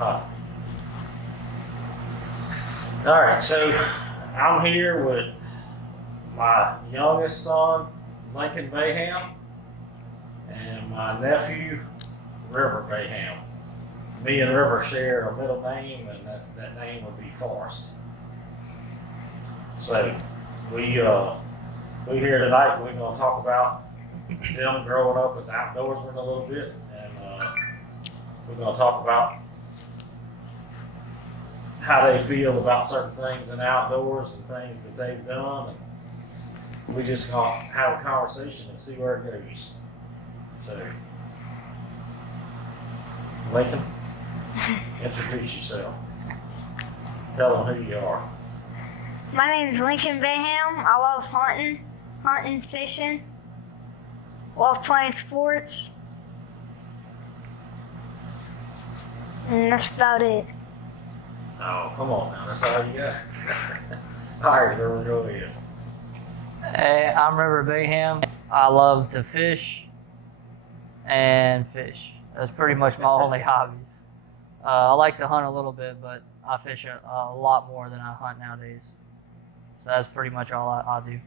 Hi. All right, so I'm here with my youngest son, Lincoln Bayham, and my nephew, River Bayham. Me and River share a middle name, and that name would be Forrest. So we here tonight. We're going to talk about them growing up as outdoorsmen a little bit, and we're going to talk about how they feel about certain things in the outdoors and things that they've done, and we just gonna have a conversation and see where it goes. So, Lincoln, introduce yourself. Tell them who you are. My name is Lincoln Bayham. I love hunting, fishing, love playing sports, and that's about it. Oh, come on now, that's all you got. All right, River, go ahead. Hey, I'm River Bayham. I love to fish and fish. That's pretty much my only hobbies. I like to hunt a little bit, but I fish a lot more than I hunt nowadays. So that's pretty much all I do.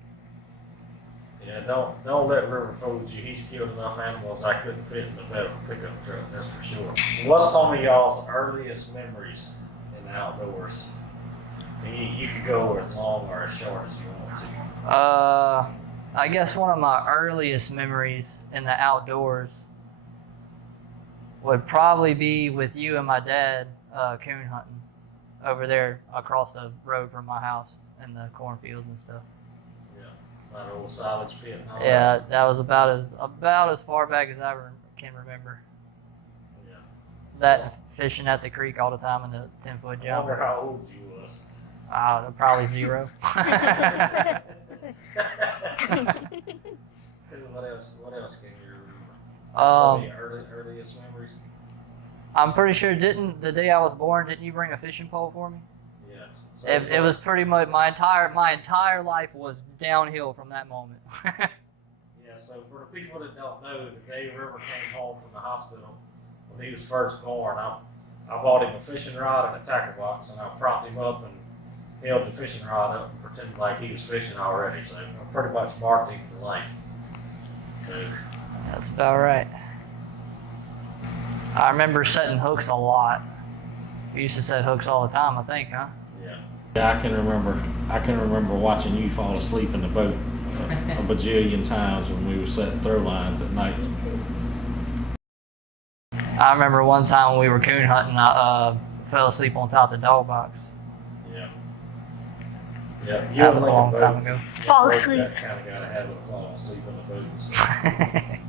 Yeah, don't let River fool you. He's killed enough animals I couldn't fit in the bed of a pickup truck, that's for sure. What's some of y'all's earliest memories in the outdoors? You could go as long or as short as you want to. I guess one of my earliest memories in the outdoors would probably be with you and my dad coon hunting over there across the road from my house in the cornfields and stuff. Yeah, that old silage pit and all Yeah, that. that was about as far back as I can remember. Yeah. That and fishing at the creek all the time in the 10-foot I wonder jumper. how old you was. Probably 0. What else can you remember? Some of your earliest memories? I'm pretty sure the day I was born, didn't you bring a fishing pole for me? Yes. So It was pretty much my entire life was downhill from that moment. Yeah, so for the people that don't know, the day River came home from the hospital, when he was first born, I bought him a fishing rod and a tackle box, and I propped him up and held the fishing rod up and pretended like he was fishing already. So I pretty much marked him for life. So That's about right. I remember setting hooks a lot. We used to set hooks all the time, I think, huh? yeah. Yeah, I can remember watching you fall asleep in the boat a bajillion times when we were setting throw lines at night. I remember one time when we were coon hunting, I fell asleep on top of the dog box. Yeah. Yeah. That was a long time ago. Fall asleep. That kind of got a habit of falling asleep in the boat and stuff.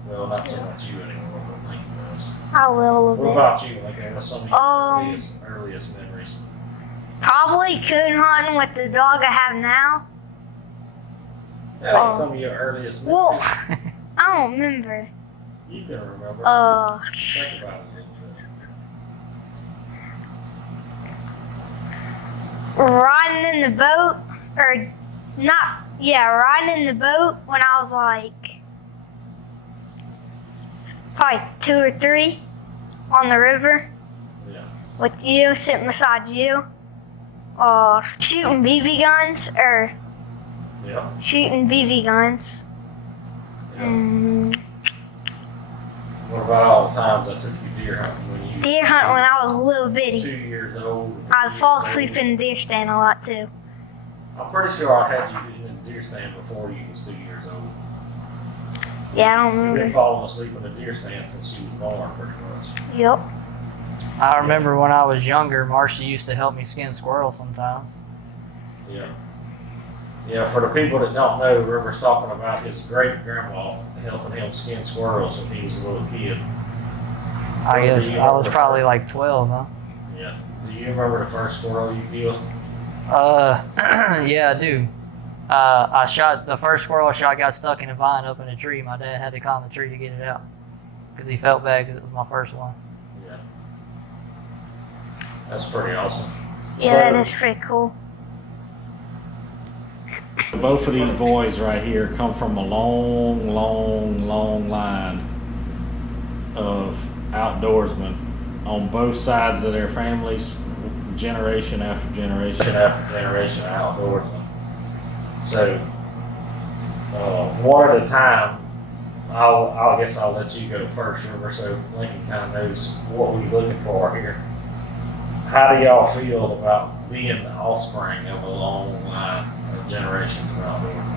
Well, not so much you anymore, but Lincoln does. I will a little What bit. about you, Lincoln? What's some of your earliest memories? Probably coon hunting with the dog I have now. Yeah, some of your earliest memories. Well, I don't remember. You can remember. Think about it a little bit. Riding in the boat, or not? Yeah, riding in the boat when I was like probably 2 or 3 on the river Yeah. with you, sitting beside you, shooting BB guns or Yeah. shooting BB guns. Yeah. Mm, What about all the times I took you deer hunting when you deer hunting when I was a little were bitty. 2 years old? I'd fall asleep in the deer stand a lot too. I'm pretty sure I had you in the deer stand before you was 2 years old. Yeah, I don't You've been remember. falling asleep in the deer stand since you was born, pretty much. Yep. I remember when I was younger, Marcy used to help me skin squirrels sometimes. Yeah. Yeah, for the people that don't know, River's talking about his great grandma helping him skin squirrels when he was a little kid. I guess I was probably like 12, huh? Yeah. Do you remember the first squirrel you killed? Yeah, I do. I shot the first squirrel I shot, got stuck in a vine up in a tree. My dad had to climb the tree to get it out because he felt bad because it was my first one. Yeah. That's pretty awesome. Yeah, that is pretty cool. Both of these boys right here come from a long line of outdoorsmen on both sides of their families, generation after generation after generation outdoorsmen. So, one at a time, I guess I'll let you go first, River, so Lincoln kind of knows what we're looking for here. How do y'all feel about being the offspring of a long line of generations of outdoorsmen?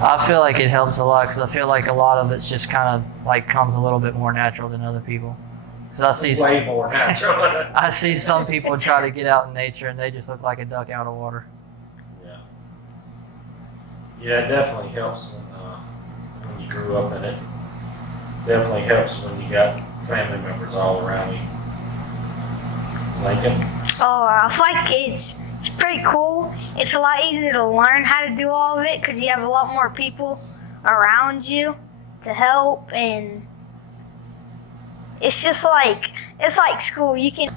I feel like it helps a lot because I feel like a lot of it's just kind of like comes a little bit more natural than other people. Because I see Way more natural. I see some people try to get out in nature and they just look like a duck out of water. Yeah, it definitely helps when you grew up in it. Definitely helps when you got family members all around you. Lincoln? Oh, I feel like it's pretty cool. It's a lot easier to learn how to do all of it because you have a lot more people around you to help, and it's just like school. You can.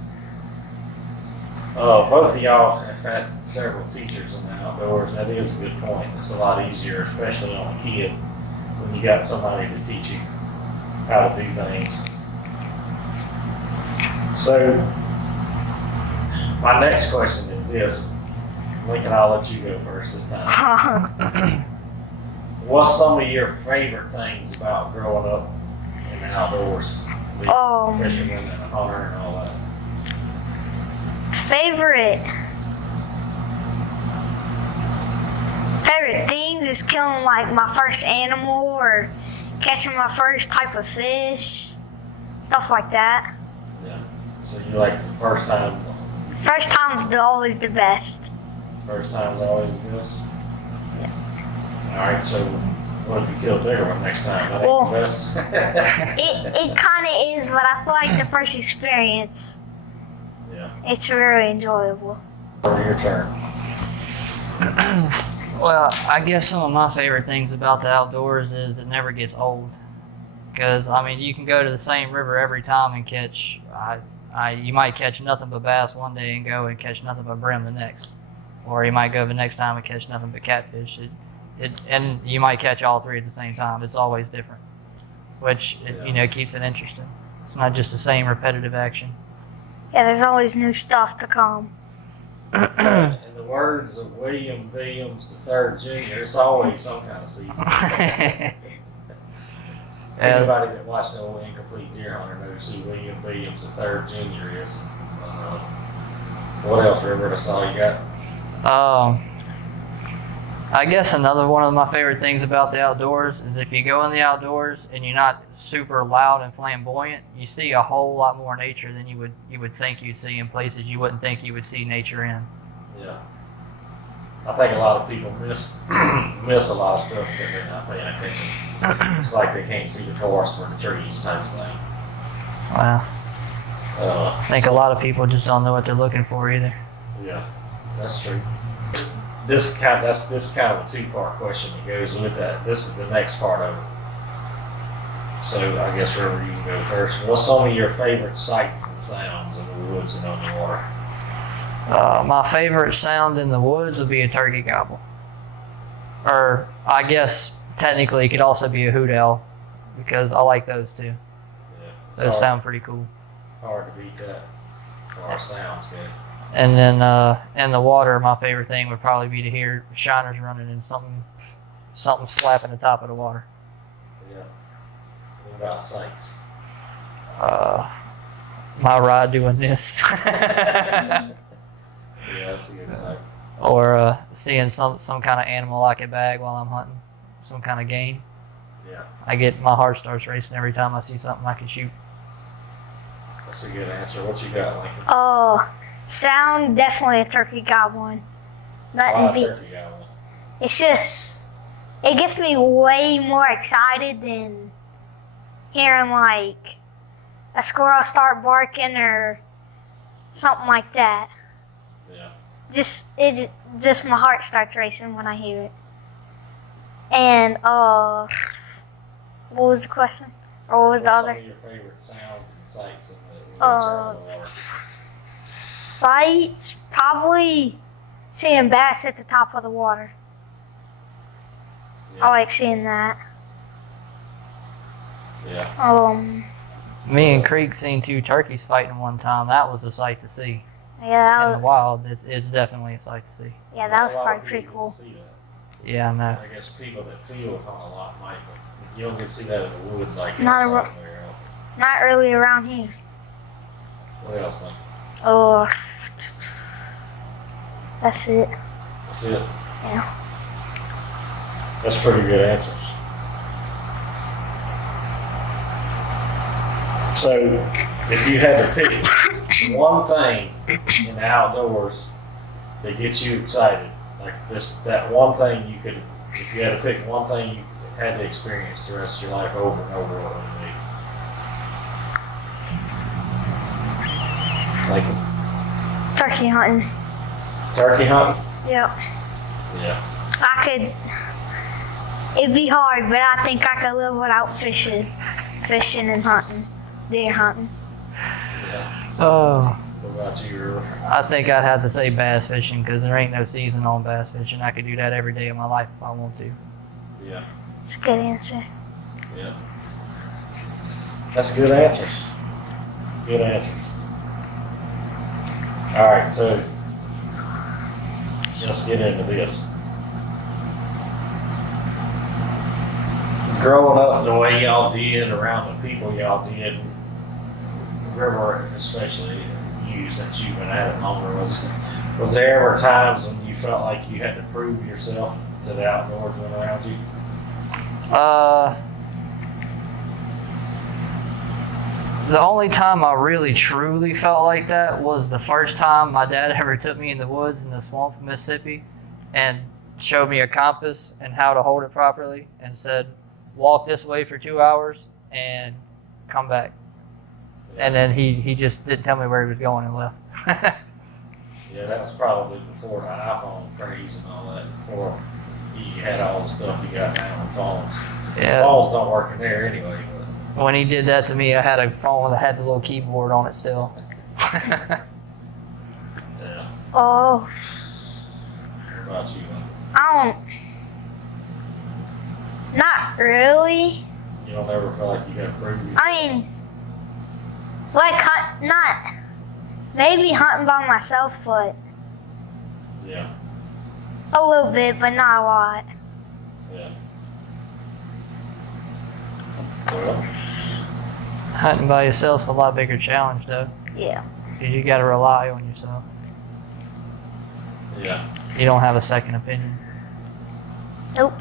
Both of y'all have had several teachers in the outdoors. That is a good point. It's a lot easier, especially on a kid, when you got somebody to teach you how to do things. So, my next question is this. Lincoln, I'll let you go first this time. What's some of your favorite things about growing up in the outdoors? Being fisherman and a hunter and all that. Favorite things is killing like my first animal or catching my first type of fish, stuff like that. Yeah. So you like the first time? First time's always the best. First time's always the best? Yeah. All right, so what if you kill a bigger one next time? That ain't the best? It kind of is, but I feel like the first experience, it's very enjoyable. Over your turn. Well, I guess some of my favorite things about the outdoors is it never gets old. Because, I mean, you can go to the same river every time and catch, you might catch nothing but bass one day and go and catch nothing but brim the next. Or you might go the next time and catch nothing but catfish. And you might catch all three at the same time. It's always different, which, keeps it interesting. It's not just the same repetitive action. Yeah, there's always new stuff to come. In the words of William Williams III Jr., it's always some kind of season. Anybody that watched the old Incomplete Deer Hunter knows who William Williams III Jr. is. What else, River? That's all you got? I guess another one of my favorite things about the outdoors is if you go in the outdoors and you're not super loud and flamboyant, you see a whole lot more nature than you would think you'd see in places you wouldn't think you would see nature in. Yeah. I think a lot of people miss a lot of stuff because they're not paying attention. It's like they can't see the forest for the trees type of thing. Wow. I think a lot of people just don't know what they're looking for either. Yeah, that's true. That's kind of a two-part question that goes with that. This is the next part of it. So I guess River, you can go first. What's some of your favorite sights and sounds in the woods and on the water? My favorite sound in the woods would be a turkey gobble. Or I guess technically it could also be a hoot owl because I like those too. Yeah, those sound pretty cool. Hard to beat that. Our sounds good. And then in the water, my favorite thing would probably be to hear shiners running and something slapping the top of the water. Yeah. What about sights? My rod doing this. Yeah, that's a good sight. Or seeing some kind of animal I could bag while I'm hunting, some kind of game. Yeah. My heart starts racing every time I see something I can shoot. That's a good answer. What you got, Lincoln? Oh, sound, definitely a turkey gobbling. Nothing beat. Turkey gobbling. It's just, it gets me way more excited than hearing like a squirrel start barking or something like that. Yeah. Just my heart starts racing when I hear it. And what was the question? Or what was the other? Some of your favorite sounds and sights in the woods or on the water? Sights, probably seeing bass at the top of the water. Yeah. I like seeing that. Yeah. Me and Creek seen 2 turkeys fighting one time. That was a sight to see. Yeah, In that the was, wild, it's definitely a sight to see. yeah, that was A lot of probably pretty people cool. see that. Yeah, I know. I guess people that field hunt a lot might, but you don't get to see that in the woods like that. Not a ro- very often. Not really around here. What else, Nick? Oh, that's it. That's it. Yeah. That's pretty good answers. So, if you had to pick one thing in the outdoors that gets you excited, like that one thing you could, if you had to pick one thing you had to experience the rest of your life over and over, what would it be? Like Turkey hunting. turkey hunting? Yep. Yeah. I could. It'd be hard, but I think I could live without fishing and hunting, deer hunting. Yeah. Oh, What about you, River? I think I'd have to say bass fishing because there ain't no season on bass fishing. I could do that every day of my life if I want to. Yeah. It's a good answer. Yeah. That's good answers. Good answers. All right, so let's get into this. Growing up the way y'all did, around the people y'all did, River especially, you since you've been at it longer, was there ever times when you felt like you had to prove yourself to the outdoorsmen around you? The only time I really truly felt like that was the first time my dad ever took me in the woods in the swamp of Mississippi and showed me a compass and how to hold it properly and said, walk this way for 2 hours and come back. And then he just didn't tell me where he was going and left. Yeah, that was probably before the iPhone craze and all that, before you had all the stuff you got now on phones. Yeah. Phones don't work in there anyway, but When he did that to me, I had a phone that had the little keyboard on it still. yeah. Oh, What about you? I don't. Not really. You don't ever feel like you got to prove yourself? I mean, like not maybe hunting by myself, but Yeah, a little bit, but not a lot. yeah. Well, Hunting by yourself's a lot bigger challenge, though, Yeah. because you got to rely on yourself. yeah. You don't have a second opinion. Nope.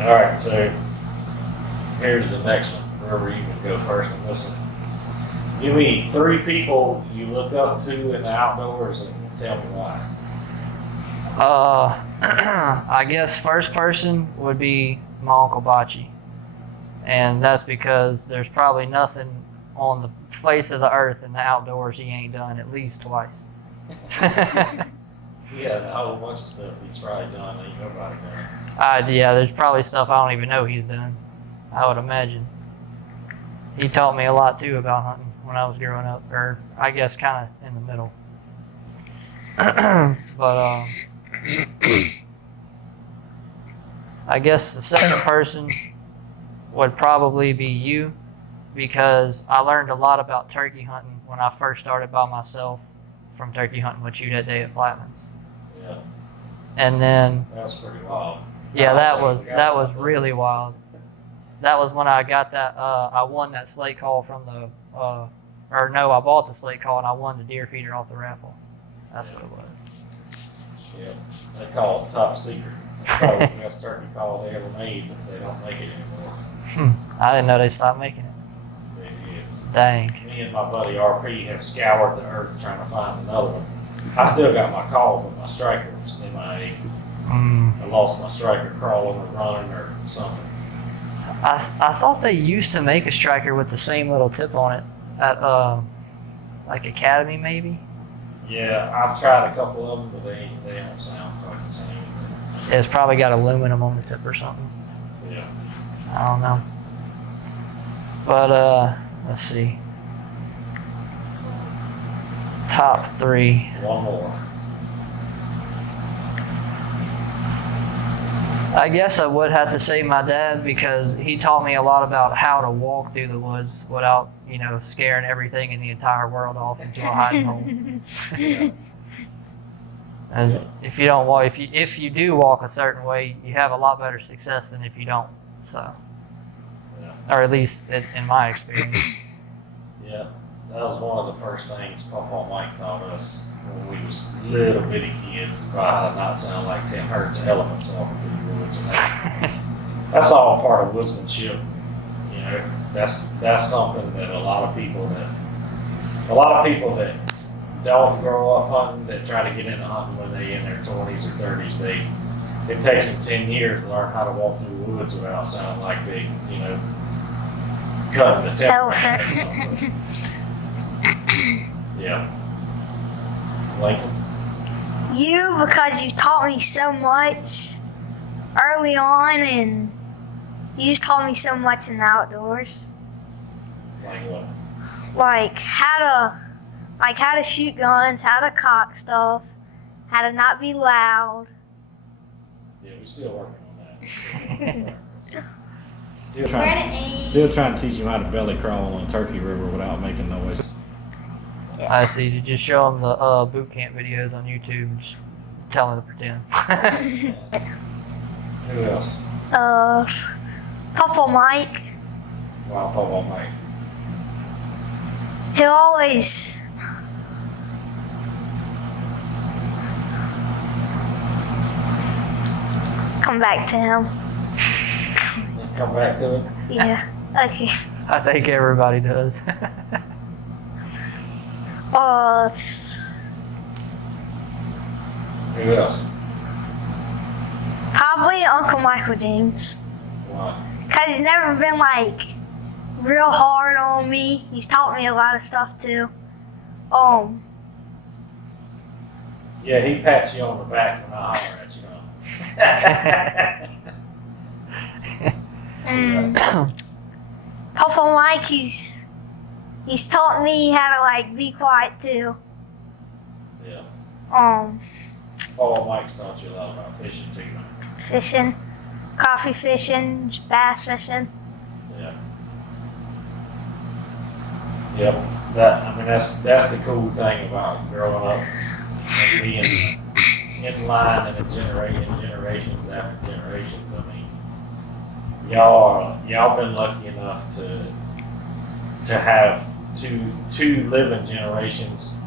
All right, so here's the next one. Wherever you can go first and listen. Give me 3 people you look up to in the outdoors and tell me why. I guess first person would be my Uncle Bocce. And that's because there's probably nothing on the face of the earth in the outdoors he ain't done at least twice. Yeah, a whole bunch of stuff he's probably done that ain't nobody done. Yeah, there's probably stuff I don't even know he's done. I would imagine. He taught me a lot too about hunting when I was growing up, or I guess kind of in the middle. But I guess the second person would probably be you, because I learned a lot about turkey hunting when I first started by myself from turkey hunting with you that day at Flatlands. Yeah, And then that was pretty wild. yeah, I that almost was forgot about really wild. That was when I got that. I won that slate call from the, or no, I bought the slate call and I won the deer feeder off the raffle. That's what it was. Yeah, that call's top secret. That's probably the best turkey call they ever made, but they don't make it anymore. I didn't know they stopped making it. They did. Dang. Me and my buddy RP have scoured the earth trying to find another one. I still got my call, but my striker was MIA. I lost my striker crawling or running or something. I thought they used to make a striker with the same little tip on it at like Academy maybe. Yeah, I've tried a couple of them, but they don't sound quite the same. It's probably got aluminum on the tip or something. Yeah. I don't know. But let's see. Top 3. One more. I guess I would have to say my dad, because he taught me a lot about how to walk through the woods without, scaring everything in the entire world off into a hiding hole. As if you don't walk, if you do walk a certain way, you have a lot better success than if you don't. So, or at least in my experience. Yeah, that was one of the first things Papa Mike taught us when we was little bitty kids about how to not sound like 10 herds of elephants walking through the woods. And that's all part of woodsmanship. That's something that a lot of people that don't grow up hunting, that try to get into hunting when they in their 20s or 30s, it takes them 10 years to learn how to walk through the woods without sounding like they, cutting the temple. Yeah. Lincoln? You, because you taught me so much early on, and you just taught me so much in the outdoors. Like what? Like how to shoot guns, how to cock stuff, how to not be loud. Yeah, we're still working on that. Still trying to teach him how to belly crawl on Turkey River without making noise. I see. You just show them the boot camp videos on YouTube and just tell them to pretend. Who else? Papa Mike. Wow, Papa Mike. He'll always come back to him. Come back to it. Yeah. Okay. I think everybody does. Who else? Probably Uncle Michael James. Why? Cause he's never been like real hard on me. He's taught me a lot of stuff too. Yeah, he pats you on the back when I holler at you. And Papa Mike, he's taught me how to like be quiet too. Yeah. Papa Mike's taught you a lot about fishing too, man. Fishing, coffee fishing, bass fishing. Yeah. Yep. That's the cool thing about growing up and being in line and generations after generations. I mean, y'all been lucky enough to have two living generations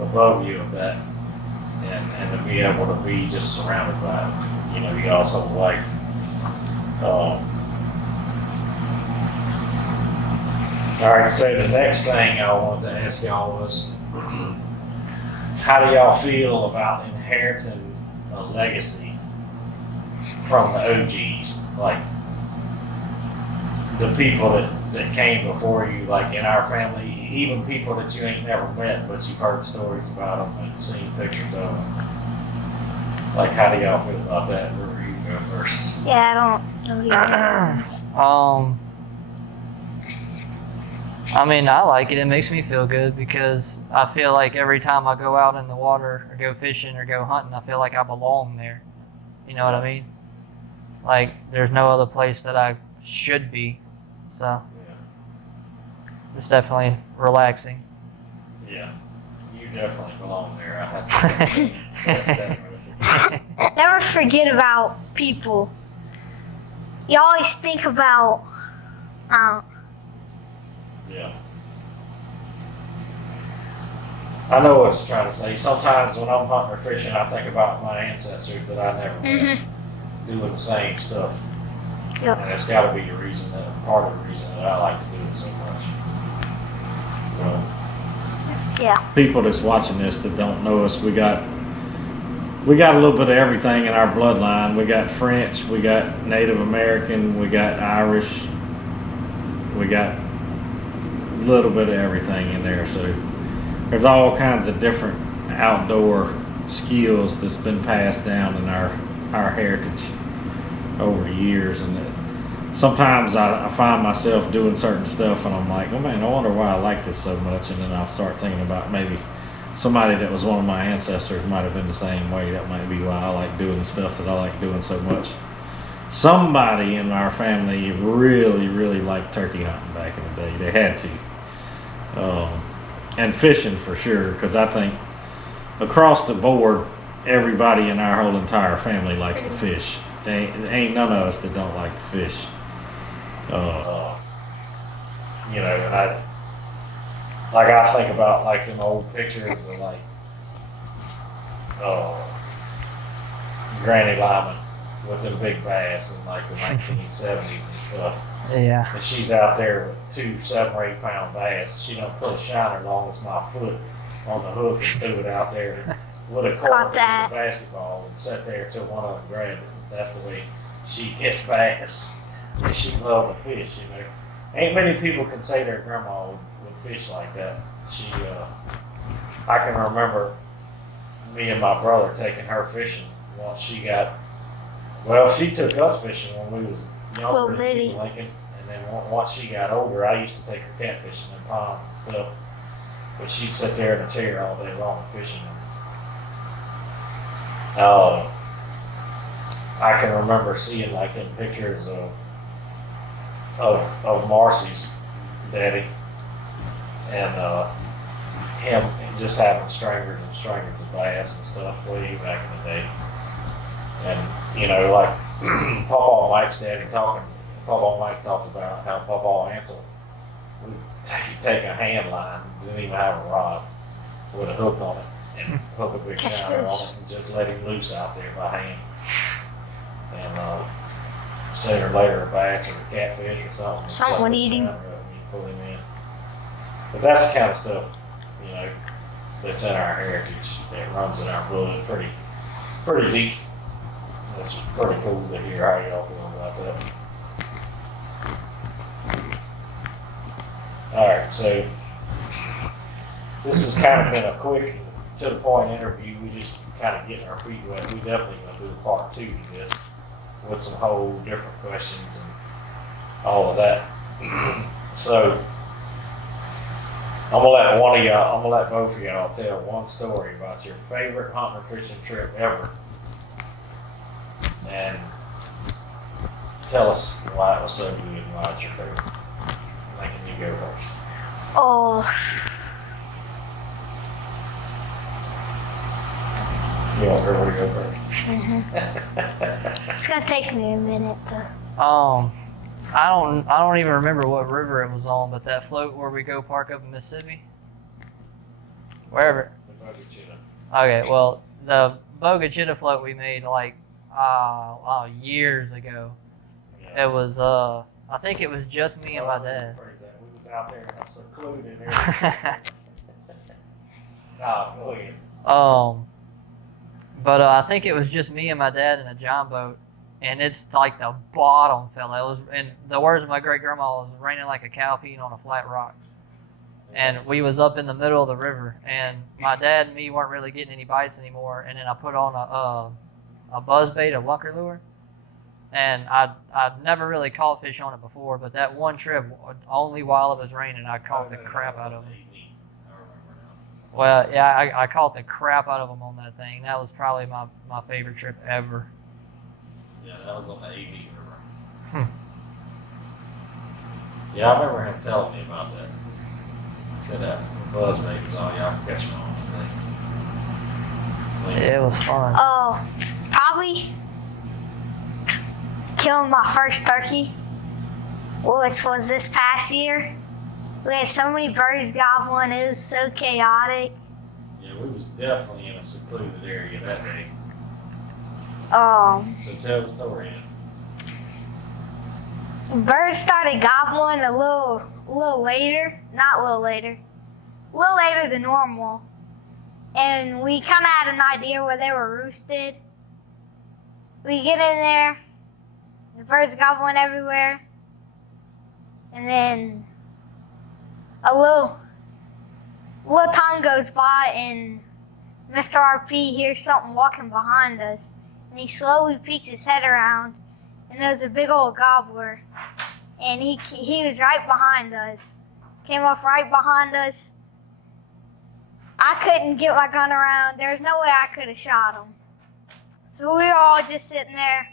above you of that, and to be able to be just surrounded by y'all's whole life. All right, so the next thing I wanted to ask y'all was, how do y'all feel about inheriting a legacy from the OGs, like the people that came before you, like in our family, even people that you ain't never met, but you've heard stories about them and seen pictures of them. Like, how do y'all feel about that? Where you go first? Yeah, I don't know. I mean, I like it. It makes me feel good because I feel like every time I go out in the water or go fishing or go hunting, I feel like I belong there. You know what I mean? Like, there's no other place that I should be. So, it's definitely relaxing. Yeah, you definitely belong there. I have to say. Never forget about people. You always think about, Yeah. I know what you're trying to say. Sometimes when I'm hunting or fishing, I think about my ancestors that I never met doing the same stuff. Yep. And it's got to be part of the reason that I like to do it so much. Yeah. People that's watching this that don't know us, we got a little bit of everything in our bloodline. We got French, we got Native American, we got Irish, we got a little bit of everything in there. So there's all kinds of different outdoor skills that's been passed down in our heritage over the years. And sometimes I find myself doing certain stuff and I'm like, oh man, I wonder why I like this so much. And then I'll start thinking about maybe somebody that was one of my ancestors might have been the same way. That might be why I like doing the stuff that I like doing so much. somebody in our family really, really liked turkey hunting back in the day. They had to. And fishing for sure, because I think across the board, everybody in our whole entire family likes to fish. There ain't none of us that don't like to fish. You know, and I think about like them old pictures of like Granny Lyman with them big bass in like the 1970s and stuff. Yeah. And she's out there with 2 7 or 8 pound bass. She don't put a shiner long as my foot on the hook and threw it out there with a Caught cord that. and a basketball and sat there till one of them grabbed it. That's the way she gets bass. And she loved to fish, you know. Ain't many people can say their grandma would fish like that. She, I can remember me and my brother taking her fishing once she got, well, she took us fishing when we was younger Little bitty. in Lincoln. And then once she got older, I used to take her catfishing in ponds and stuff. But she'd sit there in a chair all day long fishing. I can remember seeing like them pictures of Marcy's daddy and him just having stringers and stringers of bass and stuff way back in the day. And you know, like Pawpaw Mike's daddy Pawpaw Mike talked about how Pawpaw Ansel would take a hand line, didn't even have a rod, with a hook on it, and hook a big Catch shiner on fish. it and just let him loose out there by hand. And sooner or later a bass or a catfish or something. Something would suck eat the him. shiner up and you pull him in. But that's the kind of stuff, you know, that's in our heritage, that runs in our blood pretty deep. It's pretty cool to hear how y'all feel about that. Alright, so this has kind of been a quick, to the point interview. We just kind of getting our feet wet. We definitely going to do a part 2 to this with some whole different questions and all of that. So I'm gonna let both of y'all tell one story about your favorite hunting or fishing trip ever. And tell us why it was so good and why it's your favorite. Lincoln, you go first. Oh, You want her to go first? it's gonna take me a minute though. I don't even remember what river it was on, but that float where we go park up in Mississippi, wherever. Okay, well, the Boga Chitta float we made like years ago. Yeah. It was I think it was just me and my dad. We was out there in a secluded area. Nah, go ahead. But I think it was just me and my dad in a john boat, and it's like the bottom fella. It was, in the words of my great grandma, it was raining like a cow peeing on a flat rock. And we was up in the middle of the river, and my dad and me weren't really getting any bites anymore. And then I put on a buzz bait, a lunker lure, and I'd never really caught fish on it before. But that one trip, only while it was raining, I caught the crap out of them. Well, yeah, I caught the crap out of them on that thing. That was probably my favorite trip ever. Yeah, that was on the AV River. Yeah, I remember him telling me about that. He said that buzz bait was all y'all could catch him on. It was fun. Oh, probably killing my first turkey, which was this past year. We had so many birds gobbling, it was so chaotic. Yeah, we was definitely in a secluded area that day. So tell the story. Birds started gobbling a little later, not a little later than normal. And we kind of had an idea where they were roosted. We get in there, the birds gobbling everywhere, and then a little time goes by and Mr. RP hears something walking behind us, and he slowly peeks his head around, and there's a big old gobbler, and he was right behind us, came up right behind us. I couldn't get my gun around. There was no way I could have shot him. So we were all just sitting there,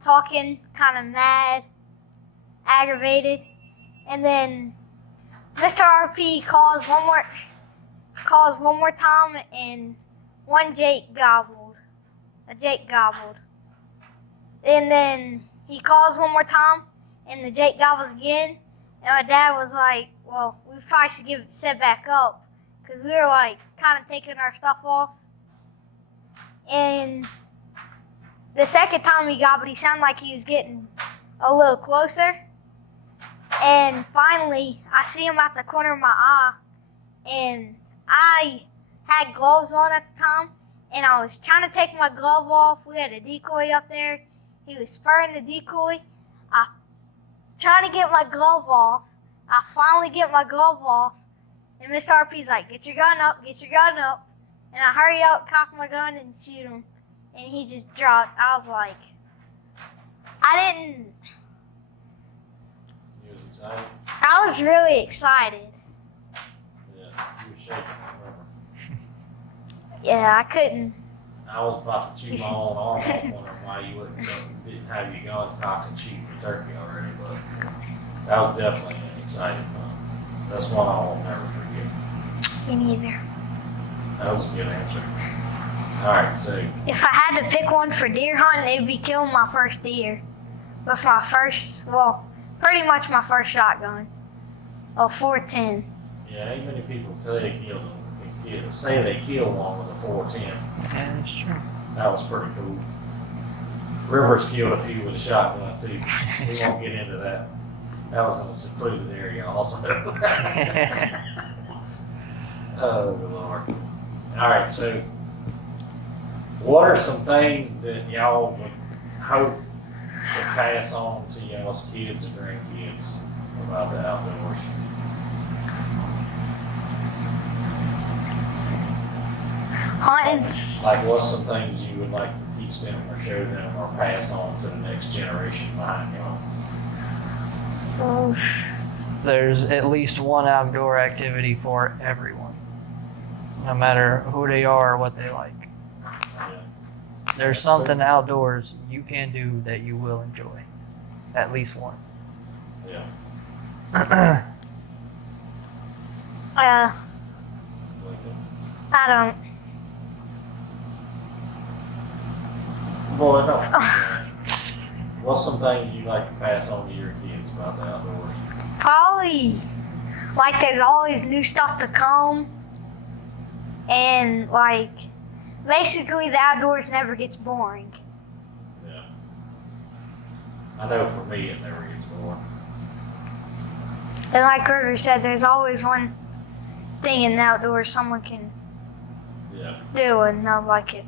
talking, kind of mad, aggravated, and then Mr. RP calls one more time, and one Jake gobbled. A Jake gobbled. And then he calls one more time, and the Jake gobbles again. And my dad was like, well, we probably should set back up. Because we were like kind of taking our stuff off. And the second time he gobbled, he sounded like he was getting a little closer. And finally, I see him out the corner of my eye. And I had gloves on at the time. And I was trying to take my glove off. We had a decoy up there. He was spurring the decoy. I trying to get my glove off. I finally get my glove off. And Mr. RP's like, get your gun up, get your gun up. And I hurry up, cock my gun, and shoot him. And he just dropped. I was like, You was excited? I was really excited. Yeah, you were shaking, I remember. Yeah, I couldn't. I was about to chew my own arm off, wondering why you didn't have your gun cocked and shooting your turkey already, but that was definitely an exciting one. That's one I won't never forget. Me neither. That was a good answer. Alright, so If I had to pick one for deer hunting, it'd be killing my first deer. With my pretty much my first shotgun. A 410. yeah, ain't many people say they killed one with a 410. Yeah, that's true. That was pretty cool. Rivers killed a few with a shotgun too. We won't get into that. That was in a secluded area also. Oh, good Lord. Alright, so what are some things that y'all would hope to pass on to y'all's kids or grandkids about the outdoors? Hunting. Like, what's some things you would like to teach them or show them or pass on to the next generation behind y'all? Oof. There's at least one outdoor activity for everyone, no matter who they are or what they like. Yeah. There's something outdoors you can do that you will enjoy. At least one. Yeah. I don't. Boy, no. What's some things you'd like to pass on to your kids about the outdoors? Probably. Like, there's always new stuff to come. And, like, basically the outdoors never gets boring. Yeah. I know for me it never gets boring. And like River said, there's always one thing in the outdoors someone can Yeah. do and they'll like it.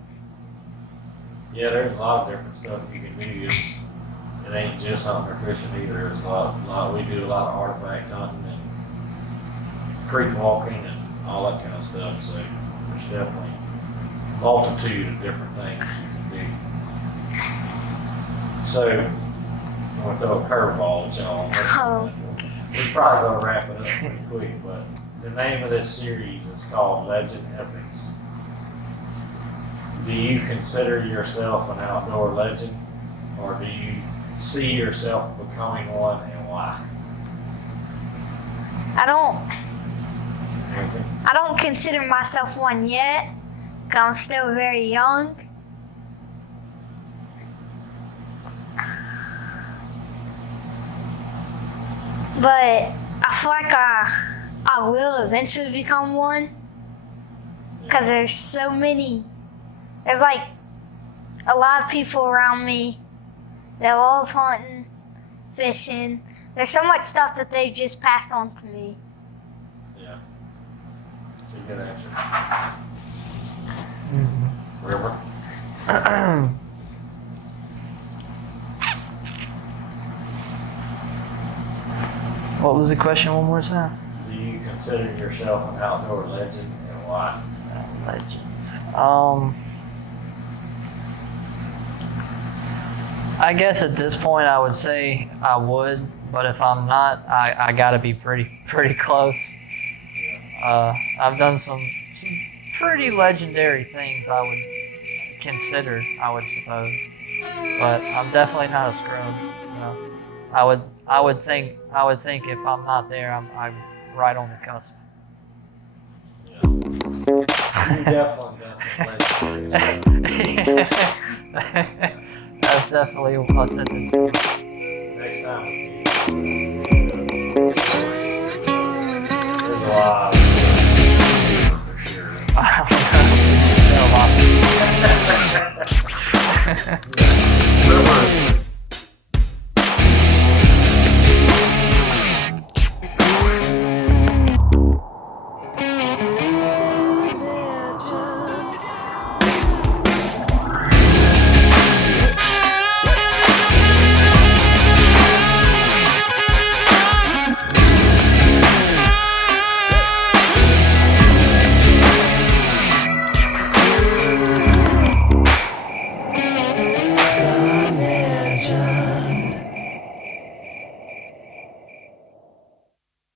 Yeah, there's a lot of different stuff you can do. It ain't just hunting or fishing either. It's we do a lot of artifact hunting and creek walking and all that kind of stuff. So there's definitely a multitude of different things you can do. So I'm gonna throw a curveball at y'all. Oh. We're probably gonna wrap it up pretty quick, but the name of this series is called Legend Epics. Do you consider yourself an outdoor legend, or do you see yourself becoming one, and why? I don't consider myself one yet, 'cause I'm still very young. But I feel like I will eventually become one, because there's like a lot of people around me that love hunting, fishing. There's so much stuff that they've just passed on to me. Yeah. That's a good answer. Mm-hmm. River? What was the question one more time? Do you consider yourself an outdoor legend, and why? Legend. I guess at this point I would say I would, but if I'm not, I gotta be pretty close. I've done some pretty legendary things I would consider, I would suppose. but I'm definitely not a scrub. So I would think if I'm not there, I'm right on the cusp. Yeah. You definitely got some legendary stuff. That's definitely a sentence. Next time we meet, there's a lot of for sure. I don't know. We should tell Austin. Remember, Legend.